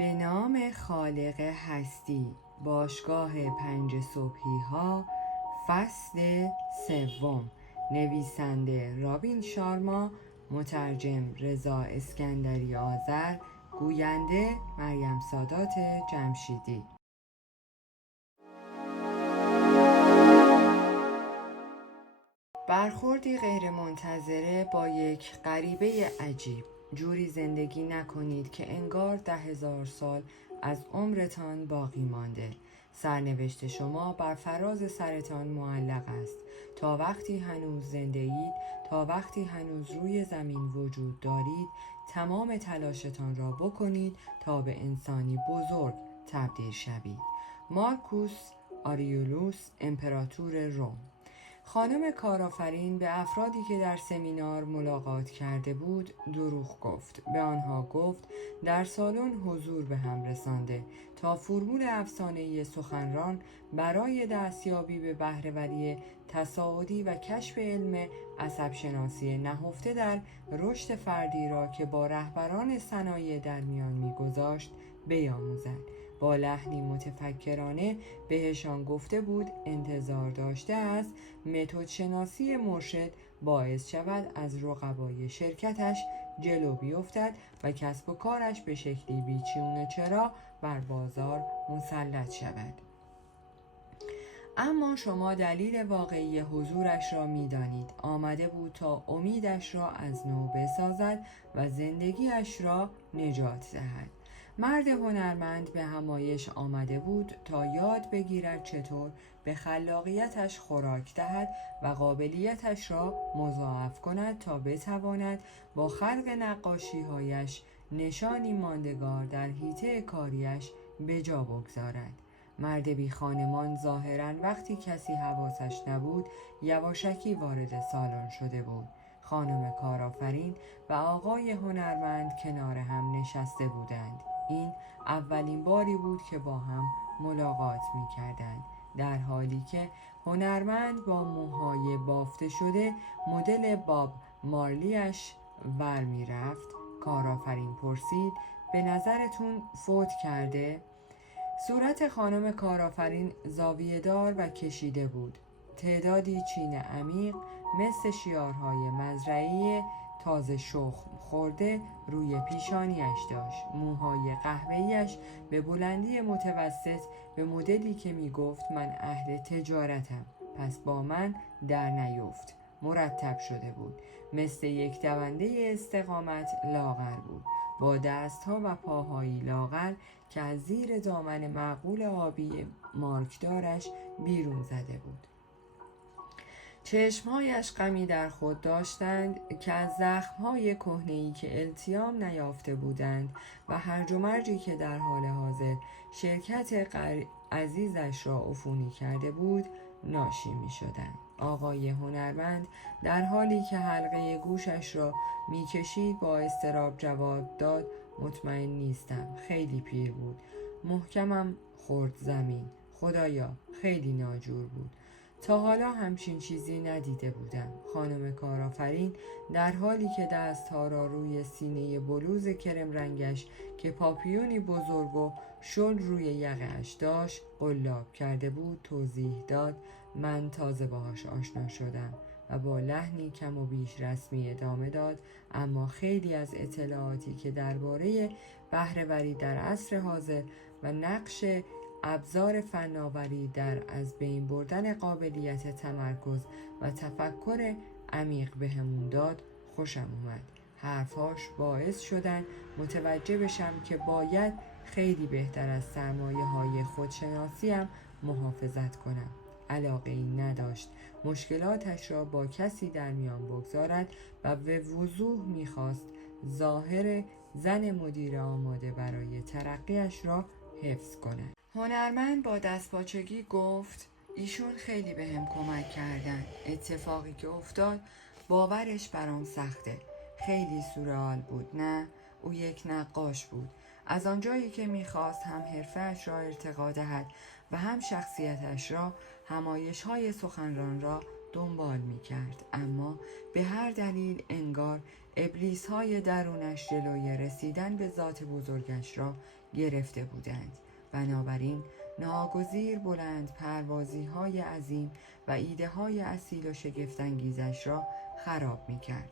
به نام خالق هستی، باشگاه 5 صبحی ها، فصل 3. نویسنده رابین شارما، مترجم رضا اسکندری آذر، گوینده مریم سادات جمشیدی. برخوردی غیرمنتظره با یک غریبه عجیب. جوری زندگی نکنید که انگار 10,000 سال از عمرتان باقی مانده. سرنوشت شما بر فراز سرتان معلق است. تا وقتی هنوز زنده اید، تا وقتی هنوز روی زمین وجود دارید، تمام تلاشتان را بکنید تا به انسانی بزرگ تبدیل شوید. مارکوس آریولوس، امپراتور روم. خانم کارآفرین به افرادی که در سمینار ملاقات کرده بود دروغ گفت. به آنها گفت در سالن حضور به هم رسانده تا فرمول افسانه‌ای سخنران برای دستیابی به بهره‌وری تصاعدی و کشف علم عصب‌شناسی نهفته در رشد فردی را که با رهبران صنایع در میان می‌گذاشت بیاموزد. با لحنی متفکرانه بهشان گفته بود انتظار داشته است متد شناسی مرشد باعث شود از رقبای شرکتش جلو بیفتد و کسب و کارش به شکلی بیچون چرا بر بازار مسلط شود. اما شما دلیل واقعی حضورش را می دانید. آمده بود تا امیدش را از نو بسازد و زندگیش را نجات دهد. مرد هنرمند به همایش آمده بود تا یاد بگیرد چطور به خلاقیتش خوراک دهد و قابلیتش را مضاعف کند تا بتواند با خلق نقاشی‌هایش نشانی ماندگار در حیطه کاریش به جا بگذارد. مرد بی خانمان ظاهراً وقتی کسی حواسش نبود یواشکی وارد سالن شده بود. خانم کارآفرین و آقای هنرمند کنار هم نشسته بودند. این اولین باری بود که با هم ملاقات می کردند. در حالی که هنرمند با موهای بافته شده مدل باب مارلیش ور می رفت، کارآفرین پرسید به نظرتون فوت کرده؟ صورت خانم کارآفرین زاویه‌دار و کشیده بود. تعدادی چین عمیق مثل شیارهای مزرعه تازه شخم خورده روی پیشانیش داشت. موهای قهوه‌ایش به بلندی متوسط به مدلی که می گفت من اهل تجارتم پس با من در نیفت مرتب شده بود. مثل یک دونده استقامت لاغر بود، با دستها و پاهایی لاغر که از زیر دامن معقول آبی مارکدارش بیرون زده بود. چشمهایش غمی در خود داشتند که از زخمهای کهنه‌ای که التیام نیافته بودند و هرج و مرجی که در حال حاضر شرکت عزیزش را عفونی کرده بود ناشی می شدند. آقای هنرمند در حالی که حلقه گوشش را می کشید با اضطراب جواب داد مطمئن نیستم. خیلی پیر بود. محکمم خورد زمین. خدایا خیلی ناجور بود. تا حالا همچین چیزی ندیده بودم. خانم کارآفرین در حالی که دستها را روی سینه بلوز کرم رنگش که پاپیونی بزرگ و شل روی یقه‌اش داشت قلاب کرده بود توضیح داد من تازه باهاش آشنا شدم و با لحنی کم و بیش رسمی ادامه داد اما خیلی از اطلاعاتی که درباره بهره‌وری در عصر حاضر و نقش ابزار فناوری در از بین بردن قابلیت تمرکز و تفکر عمیق بهمون داد خوشم اومد. حرفاش باعث شدن متوجه بشم که باید خیلی بهتر از سرمایه‌های خودشناسیم محافظت کنم. علاقه ای نداشت مشکلاتش را با کسی در میان بگذارد و به وضوح میخواست ظاهر زن مدیر آماده برای ترقیش را حفظ کند. هنرمند با دستپاچگی گفت ایشون خیلی بهم کمک کردن. اتفاقی که افتاد باورش برام سخته. خیلی سورئال بود نه؟ او یک نقاش بود. از آنجایی که میخواست هم حرفه‌اش را ارتقا دهد و هم شخصیتش را، همایش‌های سخنران را دنبال میکرد. اما به هر دلیل انگار ابلیس‌های درونش جلوی رسیدن به ذات بزرگش را گرفته بودند. بنابراین ناگزیر بلند پروازی های عظیم و ایده های اصیل و شگفت‌انگیزش را خراب می کرد.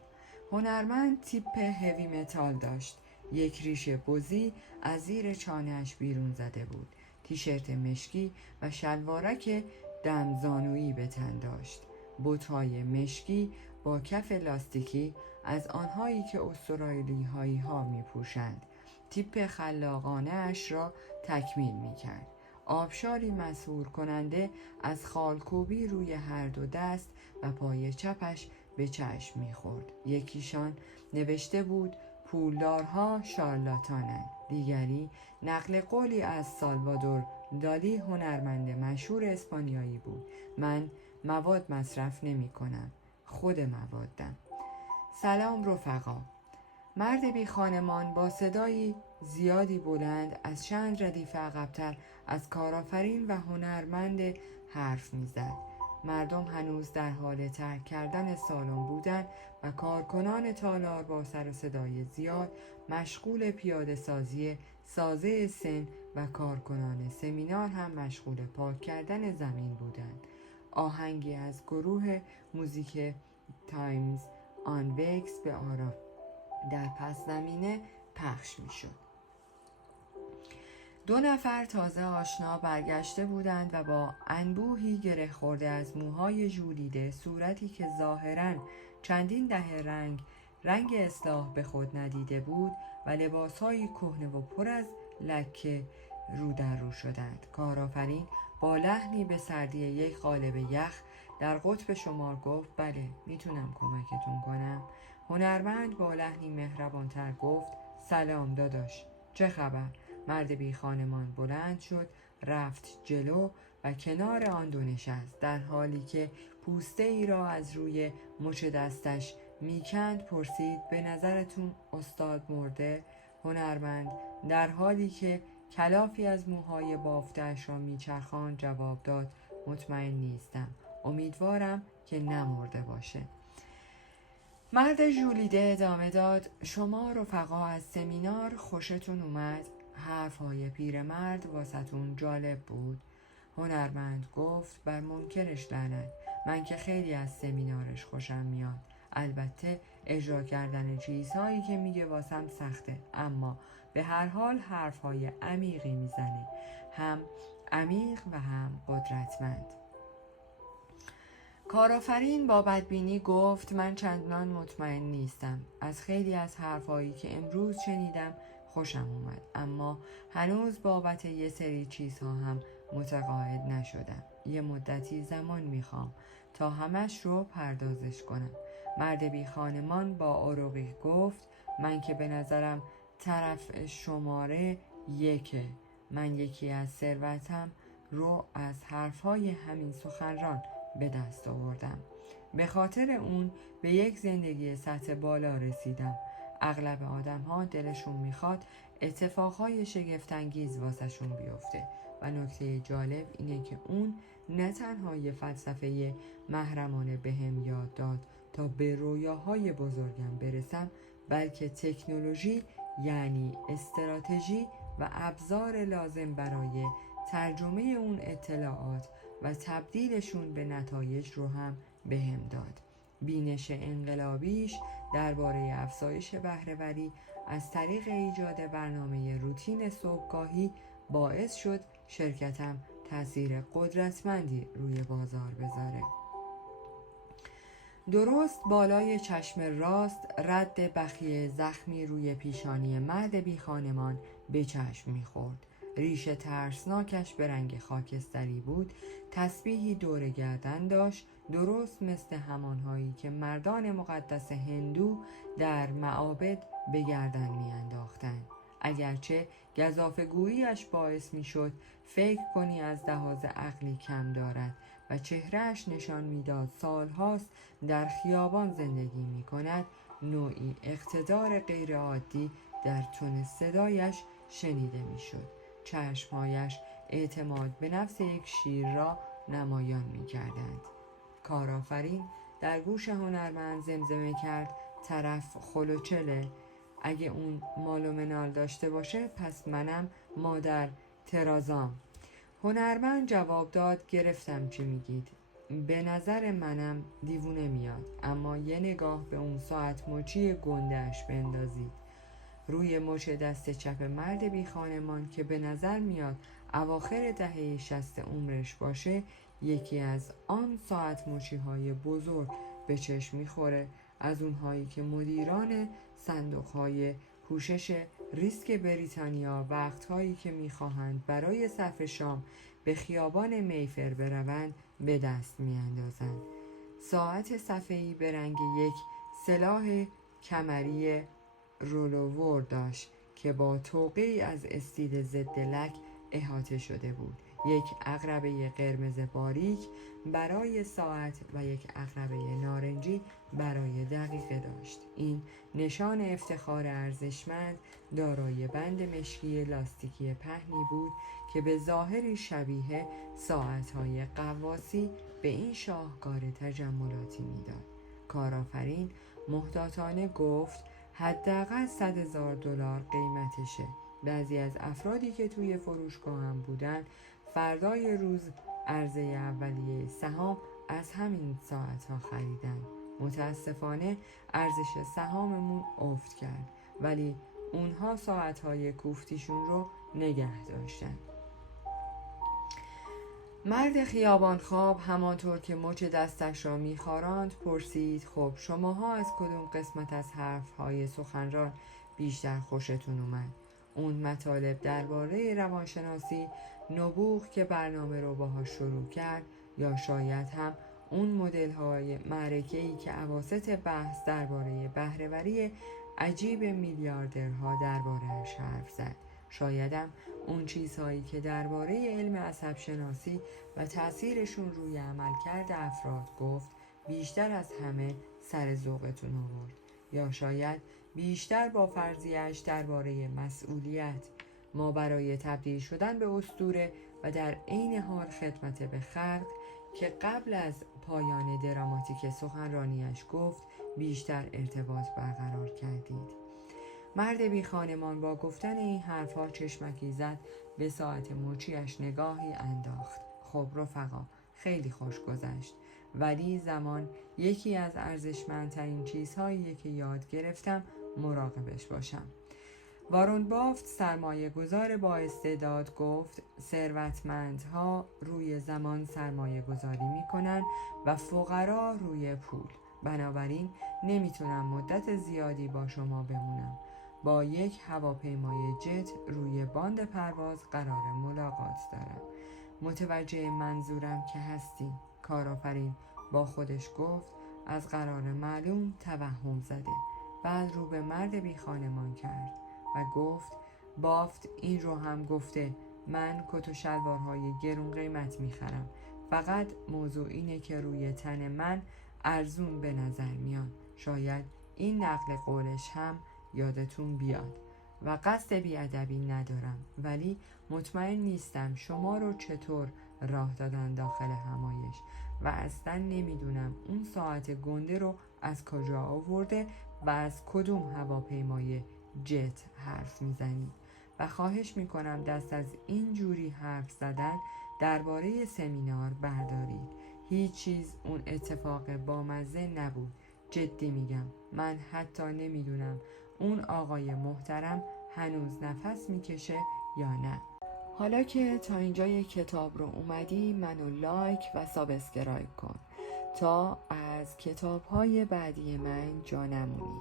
هنرمند تیپ هوی متال داشت. یک ریش بزی از زیر چانه‌اش بیرون زده بود. تیشرت مشکی و شلوارک دمزانویی به تن داشت. بوت‌های مشکی با کف لاستیکی از آنهایی که استرالیایی ها می پوشند. تیپ خلاقانه اش را تکمیل می کرد. آبشاری مسحور کننده از خالکوبی روی هر دو دست و پای چپش به چشم می خورد. یکیشان نوشته بود پولدارها شارلاتانند. دیگری نقل قولی از سالوادور دالی، هنرمند مشهور اسپانیایی بود. من مواد مصرف نمی کنم. خود موادم. سلام رفقا. مرد بی خانمان با صدایی زیادی بلند از چند ردیف عقب‌تر از کارآفرین و هنرمند حرف می‌زد. مردم هنوز در حال ترک کردن سالن بودند و کارکنان تالار با سر و صدای زیاد مشغول پیاده سازی سازه سن و کارکنان سمینار هم مشغول پاک کردن زمین بودند. آهنگی از گروه موزیک تایمز آن وکس به آرام در پس زمینه پخش می شد. 2 نفر تازه آشنا برگشته بودند و با انبوهی گره خورده از موهای ژولیده، صورتی که ظاهراً چندین دهه رنگ اصلاح به خود ندیده بود و لباسهایی کهنه و پر از لکه رو در رو شدند. کارآفرین با لحنی به سردی یک قالب یخ در قطب شمال گفت بله میتونم کمکتون کنم. هنرمند با لحنی مهربانتر گفت سلام داداش، چه خبر؟ مرد بی خانمان بلند شد، رفت جلو و کنار آن دو نشست. در حالی که پوسته ای را از روی مچ دستش میکند پرسید به نظرتون استاد مرده؟ هنرمند در حالی که کلافی از موهای بافته‌اش را میچرخاند جواب داد مطمئن نیستم، امیدوارم که نمرده باشه. مرد ژولیده ادامه داد شما رفقا از سمینار خوشتون اومد؟ حرفهای پیرمرد واسهتون جالب بود؟ هنرمند گفت بر منکرش لعنت، من که خیلی از سمینارش خوشم میاد. البته اجرا کردن چیزهایی که میگه واسم سخته، اما به هر حال حرفهای عمیقی میزنه، هم عمیق و هم قدرتمند. کارآفرین با بدبینی گفت من چندان مطمئن نیستم. از خیلی از حرفایی که امروز شنیدم خوشم اومد، اما هنوز بابت یه سری چیزها هم متقاعد نشدم. یه مدتی زمان میخوام تا همش رو پردازش کنم. مرد بی خانمان با عروقی گفت من که به نظرم طرف شماره 1. من یکی از ثروتم رو از حرفهای همین سخنران به دست آوردم. به خاطر اون به یک زندگی سطح بالا رسیدم. اغلب آدم ها دلشون میخواد اتفاقهای شگفت‌انگیز واسشون بیفته و نکته جالب اینه که اون نه تنها یه فلسفه محرمانه بهم یاد داد تا به رویاهای بزرگم برسم، بلکه تکنولوژی یعنی استراتژی و ابزار لازم برای ترجمه اون اطلاعات و تبدیلشون به نتایج رو هم بهم داد. بینش انقلابیش درباره افزایش بهره‌وری از طریق ایجاد برنامه روتین صبحگاهی باعث شد شرکتم تأثیر قدرتمندی روی بازار بذاره. درست بالای چشم راست رد بخیه زخمی روی پیشانی مرد بی خانمان به چشم می‌خورد. ریش ترسناکش به رنگ خاکستری بود. تسبیحی دور گردن داشت، درست مثل همانهایی که مردان مقدس هندو در معابد به گردن میانداختند. اگرچه گزافه‌گویی‌اش باعث میشد فکر کنی از لحاظ عقلی کم دارد و چهرهش نشان میداد سالهاست در خیابان زندگی میکند، نوعی اقتدار غیرعادی در تون صدایش شنیده میشد. چشمهایش اعتماد به نفس یک شیر را نمایان میکردند. کارآفرین در گوش هنرمند زمزمه کرد طرف خلوچله. اگه اون مال و منال داشته باشه پس منم مادر ترازام. هنرمند جواب داد گرفتم چی میگید. به نظر منم دیوونه میاد، اما یه نگاه به اون ساعت مچی گندهش بندازید. روی مچ دست چپ مرد بی خانمان که به نظر میاد اواخر دهه 60 عمرش باشه، یکی از آن ساعت مچی های بزرگ به چشم میخوره، از اونهایی که مدیران صندوق های پوشش ریسک بریتانیا وقتهایی که میخواهند برای صرف شام به خیابان میفر بروند به دست میاندازند. ساعت صفحه‌ای به رنگ یک سلاح کمری رولوور داشت که با توقعی از استیل ضد لک احاطه شده بود. یک عقربه قرمز باریک برای ساعت و یک عقربه نارنجی برای دقیقه داشت. این نشان افتخار ارزشمند دارای بند مشکی لاستیکی پهنی بود که به ظاهری شبیه ساعت‌های قواسی به این شاهکار تجملاتی میداد. کارآفرین محتاطانه گفت حداقل $100,000 قیمتشه. بعضی از افرادی که توی فروشگاه هم بودن فردای روز عرضه اولیه سهام از همین ساعت ها خریدن. متاسفانه ارزش سهاممون افت کرد، ولی اونها ساعت های کوفتیشون رو نگه داشتن. مرد خیابان خواب همانطور که مچ دستش را میخاراند پرسید خب شماها از کدوم قسمت از حرفهای سخنران بیشتر خوشتون اومد؟ اون مطالب درباره روانشناسی نبوغ که برنامه رو باهاش شروع کرد، یا شاید هم اون مدل های معرکه‌ای که اواسط بحث درباره بهره‌وری عجیب میلیاردرها درباره‌اش حرف زد؟ شایدم اون چیزهایی که درباره علم عصب شناسی و تأثیرشون روی عملکرد افراد گفت بیشتر از همه سر ذوقتون آورد، یا شاید بیشتر با فرضیه‌اش درباره مسئولیت. ما برای تبدیل شدن به اسطوره و در عین حال خدمت به خلق که قبل از پایان دراماتیک سخنرانیش گفت بیشتر ارتباط برقرار کردید. مرد بی خانمان با گفتن این حرفها چشمکی زد، به ساعت مچیش نگاهی انداخت. خب رفقا، خیلی خوش گذشت، ولی زمان یکی از ارزشمندترین چیزهاییه که یاد گرفتم مراقبش باشم. وارون بافت سرمایه گذار با استعداد گفت ثروتمندها روی زمان سرمایه گذاری میکنن و فقرا روی پول. بنابراین نمیتونم مدت زیادی با شما بمونم. با یک هواپیمای جت روی باند پرواز قرار ملاقات دارم. متوجه منظورم که هستی. کارآفرین با خودش گفت از قرار معلوم توهم زده. بعد رو به مرد بی خانمان کرد و گفت بافت این رو هم گفته من کت و شلوارهای گرون قیمت میخرم. فقط موضوع اینه که روی تن من ارزون به نظر میاد. شاید این نقل قولش هم یادتون بیاد و قصد بیادبی ندارم، ولی مطمئن نیستم شما رو چطور راه دادن داخل همایش و اصلا نمیدونم اون ساعت گنده رو از کجا آورده و از کدوم هواپیمای جت حرف میزنید و خواهش میکنم دست از این جوری حرف زدن درباره سمینار بردارید. هیچ چیز اون اتفاق بامزه نبود. جدی میگم، من حتی نمیدونم اون آقای محترم هنوز نفس میکشه یا نه. حالا که تا اینجای کتاب رو اومدی منو لایک و سابسکرایب کن تا از کتاب‌های بعدی من جا نمونی.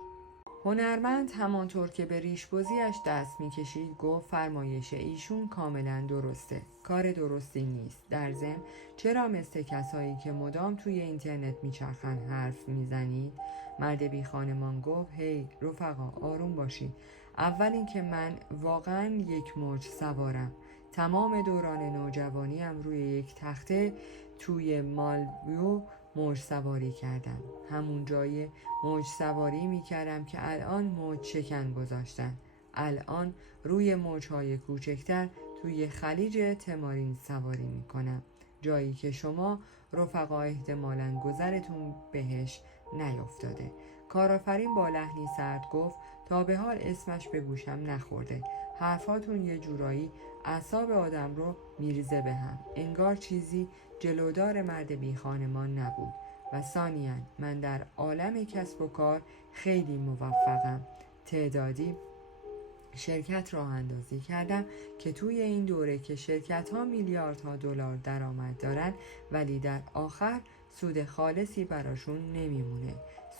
هنرمند همانطور که به ریش‌بزی‌اش دست می‌کشید گفت فرمایش ایشون کاملا درسته. کار درستی نیست. در ضمن چرا مثل کسایی که مدام توی اینترنت میچرخن حرف میزنید؟ مرد بی خانمان گفت هی رفقا آروم باشید. اول اینکه من واقعا یک موج سوارم. تمام دوران نوجوانیم روی یک تخته توی مالبیو موج سواری کردم. همون جای موج سواری می کردم که الان موج شکن گذاشتن. الان روی موجهای کوچکتر توی خلیج تمارین سواری می کنم. جایی که شما رفقا احتمالاً گذرتون بهش نیفتاده. کارآفرین با لحنی سرد گفت تا به حال اسمش به گوشم نخورده. حرفاتون یه جورایی اعصاب آدم رو میریزه به هم. انگار چیزی جلودار مرد بی خانمان نبود. و ثانیاً من در عالم کسب و کار خیلی موفقم. تعدادی شرکت راه اندازی کردم که توی این دوره که شرکت ها میلیاردها دلار درآمد دارن، ولی در آخر سود خالصی براشون نمیمونه.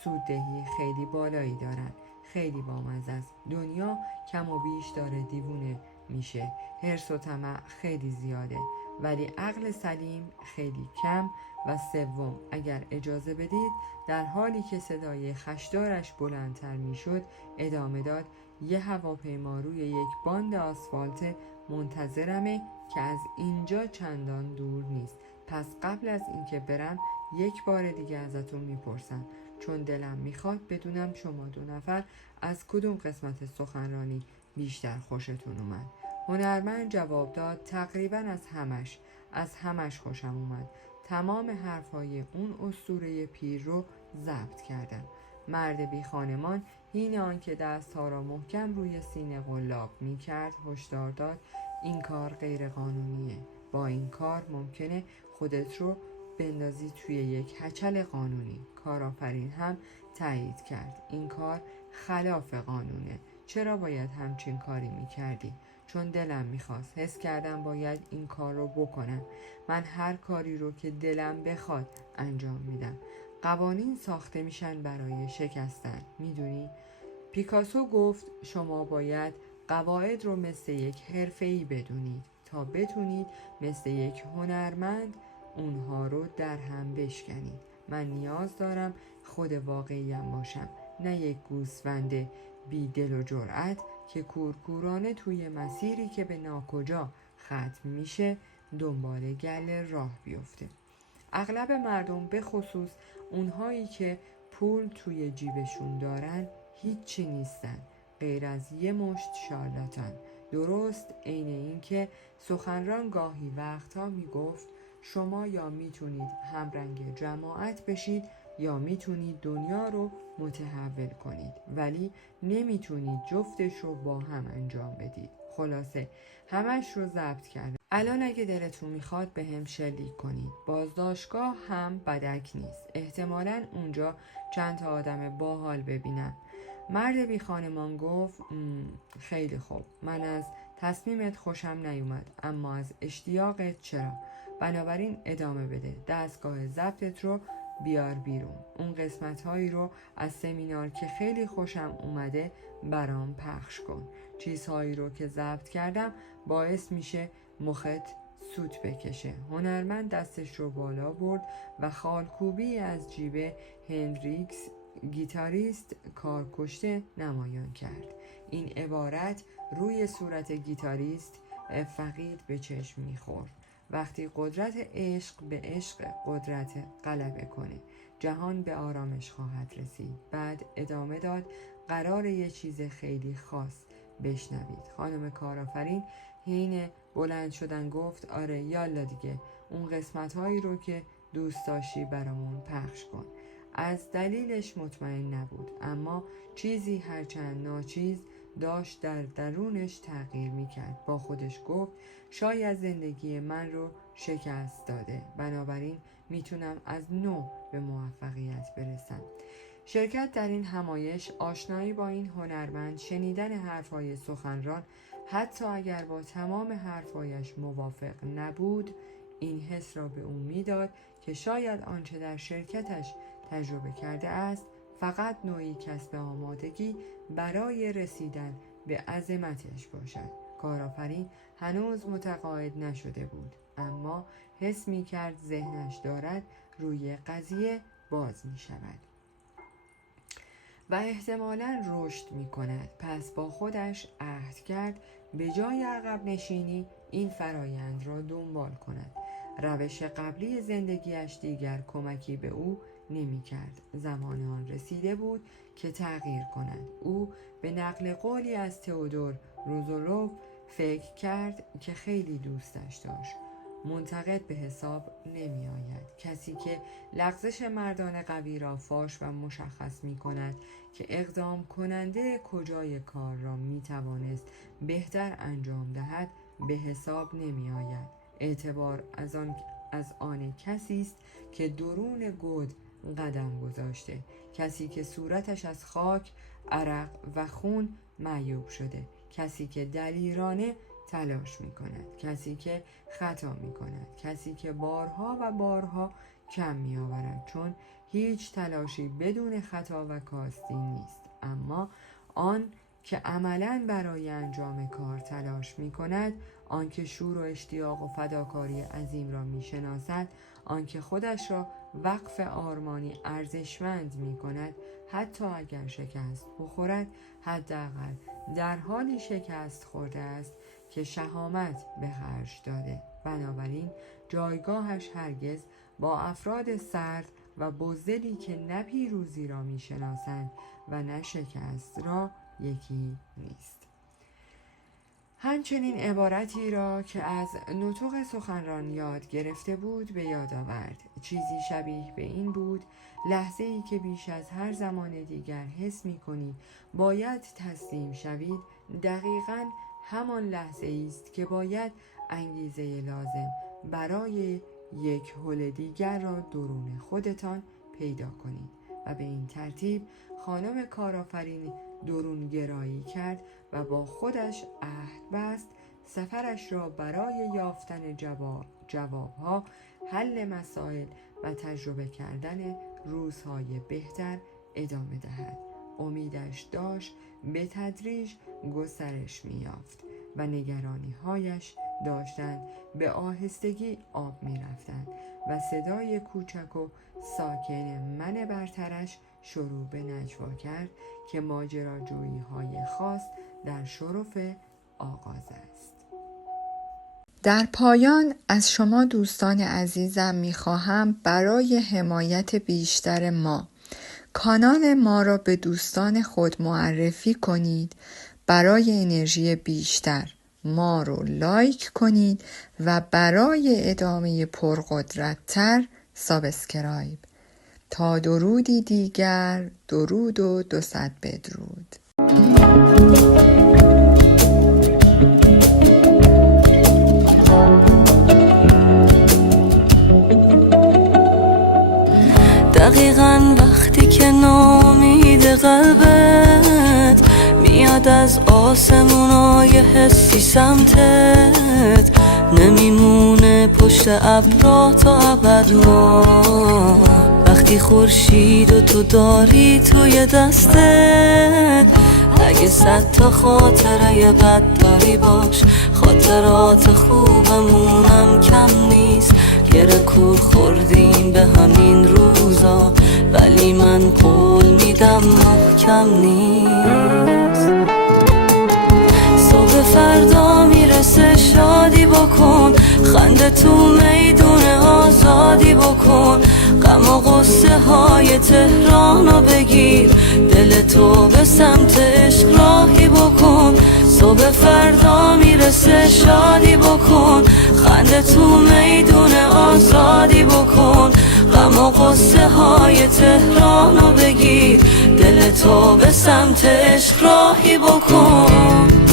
سوددهی خیلی بالایی دارن. خیلی بامزه است. دنیا کم و بیش داره دیوونه میشه. حرص و طمع خیلی زیاده، ولی عقل سلیم خیلی کم. و سوم، اگر اجازه بدید، در حالی که صدای خشدارش بلندتر میشد ادامه داد: یه هواپیما روی یک باند آسفالت منتظرمه که از اینجا چندان دور نیست. پس قبل از اینکه برم یک بار دیگه ازتون میپرسم، چون دلم میخواد بدونم شما دو نفر از کدوم قسمت سخنرانی بیشتر خوشتون اومد. هنرمند جواب داد: تقریبا از همش خوشم اومد. تمام حرفای اون اسطوره پیر رو ضبط کردم. مرد بی خانمان هین آن که دستها را محکم روی سینه قلاب می کرد هشدار داد: این کار غیر قانونیه. با این کار ممکنه خودت رو بندازی توی یک هچل قانونی. کارآفرین هم تایید کرد: این کار خلاف قانونه. چرا باید همچین کاری می کردی؟ چون دلم میخواست. حس کردم باید این کار رو بکنم. من هر کاری رو که دلم بخواد انجام میدم. قوانین ساخته میشن برای شکستن، میدونی؟ پیکاسو گفت شما باید قواعد رو مثل یک حرفه‌ای بدونید تا بتونید مثل یک هنرمند اونها رو در هم بشکنید. من نیاز دارم خود واقعیم باشم، نه یک گوسفند بی دل و جرأت که کورکورانه توی مسیری که به ناکجا ختم میشه دنبال گله راه بیفته. اغلب مردم، به خصوص اونهایی که پول توی جیبشون دارن، هیچی نیستن غیر از یه مشت شارلاتان. درست عین این که سخنران گاهی وقتا میگفت شما یا میتونید همرنگ جماعت بشید یا میتونید دنیا رو متحول کنید، ولی نمیتونید جفتش رو با هم انجام بدید. خلاصه همش رو ضبط کردم. الان اگه دلتون میخواد به هم شلیک کنید. بازداشتگاه هم بدک نیست. احتمالاً اونجا چند تا آدم باحال ببینم. مرد بی خانمان گفت خیلی خوب. من از تصمیمت خوشم نیومد، اما از اشتیاقت چرا. بنابراین ادامه بده. دستگاه ضبطت رو بیار بیرون. اون قسمت هایی رو از سمینار که خیلی خوشم اومده برام پخش کن. چیزهایی رو که ضبط کردم باعث میشه مخت سوت بکشه. هنرمند دستش رو بالا برد و خالکوبی از جیب هندریکس گیتاریست کارکشته نمایان کرد. این عبارت روی صورت گیتاریست فقید به چشم میخورد. وقتی قدرت عشق به عشق قدرت غلبه کنه، جهان به آرامش خواهد رسید. بعد ادامه داد: قرار یه چیز خیلی خاص بشنوید. خانم کارآفرین حین بلند شدن گفت: آره یالا دیگه، اون قسمت هایی رو که دوست داشتی برامون پخش کن. از دلیلش مطمئن نبود، اما چیزی هرچند ناچیز داشت در درونش تغییر میکرد. با خودش گفت شاید زندگی من رو شکست داده، بنابراین میتونم از نو به موفقیت برسم. شرکت در این همایش، آشنایی با این هنرمند، شنیدن حرفهای سخنران، حتی اگر با تمام حرفایش موافق نبود، این حس را به او میداد که شاید آنچه در شرکتش تجربه کرده است فقط نوعی کسب آمادگی برای رسیدن به عظمتش باشد. کارآفرین هنوز متقاعد نشده بود، اما حس می کرد ذهنش دارد روی قضیه باز می شود و احتمالاً رشد می کند. پس با خودش عهد کرد به جای عقب نشینی این فرایند را دنبال کند. روش قبلی زندگیش دیگر کمکی به او نمی کرد. زمان آن رسیده بود که تغییر کند. او به نقل قولی از تئودور روزولوف فکر کرد که خیلی دوستش داشت. منتقد به حساب نمی آید. کسی که لغزش مردان قوی را فاش و مشخص می کند که اقدام کننده کجای کار را می توانست بهتر انجام دهد به حساب نمی آید. اعتبار از آن کسی است که درون گود قدم گذاشته، کسی که صورتش از خاک، عرق و خون معیوب شده، کسی که دلیرانه تلاش می کند، کسی که خطا می کند، کسی که بارها و بارها کم می آورد، چون هیچ تلاشی بدون خطا و کاستی نیست. اما آن که عملاً برای انجام کار تلاش می کند، آن که شور و اشتیاق و فداکاری عظیم را می شناسد، آن که خودش را وقف آرمانی ارزشمند می کند، حتی اگر شکست بخورد، حداقل در حالی شکست خورده است که شهامت به خرج داده. بنابراین جایگاهش هرگز با افراد سرد و بزدلی که نه پیروزی را می شناسند و نه شکست را یکی نیست. همچنین عبارتی را که از نطق سخنران یاد گرفته بود به یاد آورد. چیزی شبیه به این بود: لحظه‌ای که بیش از هر زمان دیگر حس می‌کنید باید تسلیم شوید، دقیقاً همان لحظه‌ای است که باید انگیزه لازم برای یک حل دیگر را درون خودتان پیدا کنید. و به این ترتیب خانم کارآفرین درون گرایی کرد و با خودش عهد بست سفرش را برای یافتن جوابها، حل مسائل و تجربه کردن روزهای بهتر ادامه دهد. امیدش داشت به تدریج گسترش می‌یافت و نگرانی‌هایش داشتند به آهستگی آب می‌رفتند و صدای کوچک و ساکن من برترش شروع به نجوا کرد که ماجراجویی‌های خاص در شرف آغاز است. در پایان از شما دوستان عزیزم می‌خواهم برای حمایت بیشتر ما کانال ما را به دوستان خود معرفی کنید. برای انرژی بیشتر ما رو لایک کنید و برای ادامه پرقدرت‌تر سابسکرایب. تا درودی دیگر، درود و 200 بدرود. دقیقاً وقتی که ناامید قلبت میاد از آسمونای حسی سمتت، نمیمونه پشت ابرا تا ابد ما. وقتی خورشید و تو داری توی دستت، اگه 100 تا خاطره بد داری باش، خاطرات خوبمونم کم نیست. گره کور خوردیم به همین روزا، ولی من قول میدم محکم نیست. صبح فردا میرسه شادی بکن، خنده تو میدون آزادی بکن. غم و غصه های تهرانو بگیر، دل تو به سمت عشق راهی بکن. صبح فردا میرسه شادی بکن، خنده تو میدون آزادی بکن. غم و غصه های تهرانو بگیر، دل تو به سمت عشق راهی بکن.